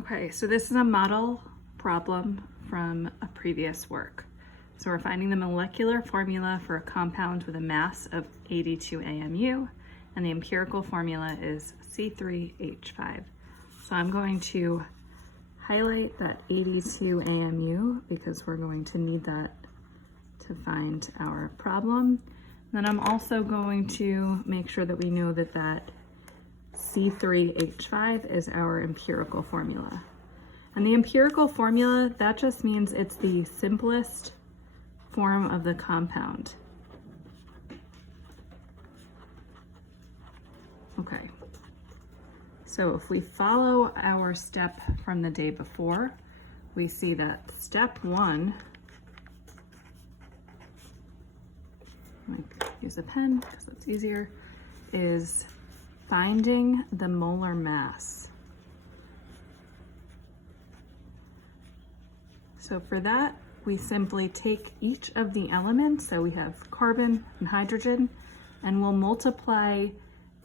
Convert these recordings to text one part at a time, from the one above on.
Okay, so this is a model problem from a previous work. So we're finding the molecular formula for a compound with a mass of 82 AMU, and the empirical formula is C3H5. So I'm going to highlight that 82 AMU because we're going to need that to find our problem. Then I'm also going to make sure that we know that that C3H5 is our empirical formula. And the empirical formula, that just means it's the simplest form of the compound. Okay, so if we follow our step from the day before, we see that step 1, I might use a pen because it's easier, is finding the molar mass. So for that, we simply take each of the elements, so we have carbon and hydrogen, and we'll multiply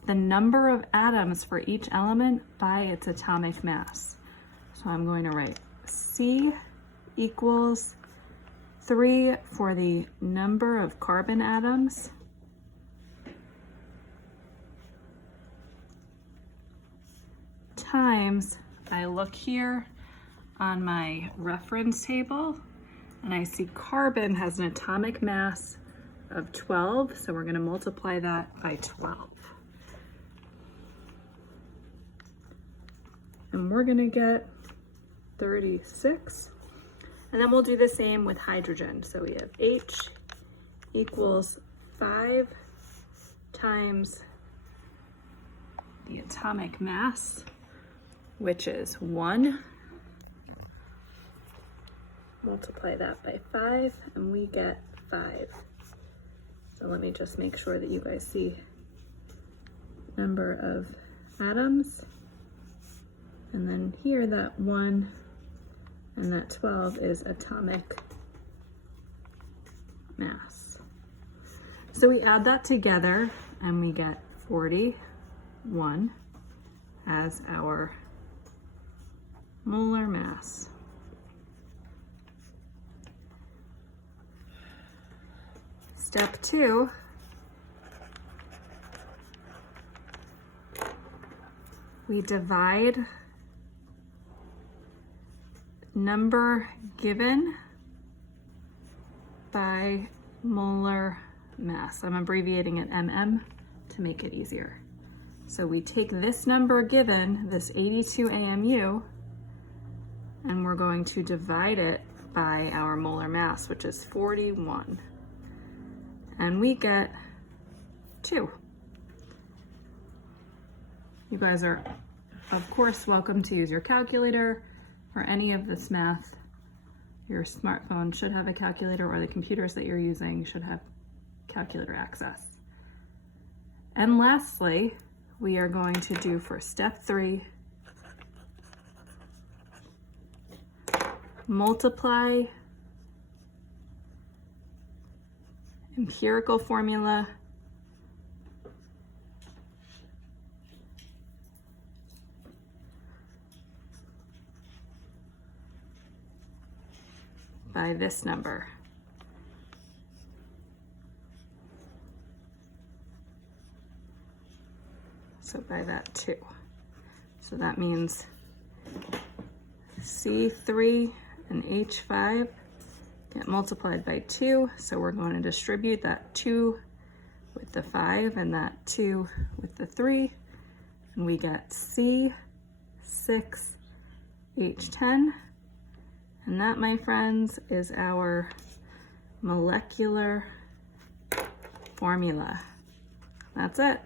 the number of atoms for each element by its atomic mass. So I'm going to write C equals 3 for the number of carbon atoms times, I look here on my reference table and I see carbon has an atomic mass of 12, so we're going to multiply that by 12. And we're going to get 36. And then we'll do the same with hydrogen. So we have H equals 5 times the atomic mass, which is 1. Multiply that by 5 and we get 5. So let me just make sure that you guys see number of atoms. And then here that 1 and that 12 is atomic mass. So we add that together and we get 41 as our molar mass. Step 2, we divide number given by molar mass. I'm abbreviating it MM to make it easier. So we take this number given, this 82 AMU, and we're going to divide it by our molar mass, which is 41. And we get 2. You guys are, of course, welcome to use your calculator for any of this math. Your smartphone should have a calculator, or the computers that you're using should have calculator access. And lastly, we are going to do for step 3, multiply empirical formula by this number. So by that 2. So that means C3 and H5 get multiplied by 2. So we're going to distribute that 2 with the 5 and that 2 with the 3. And we get C6H10. And that, my friends, is our molecular formula. That's it.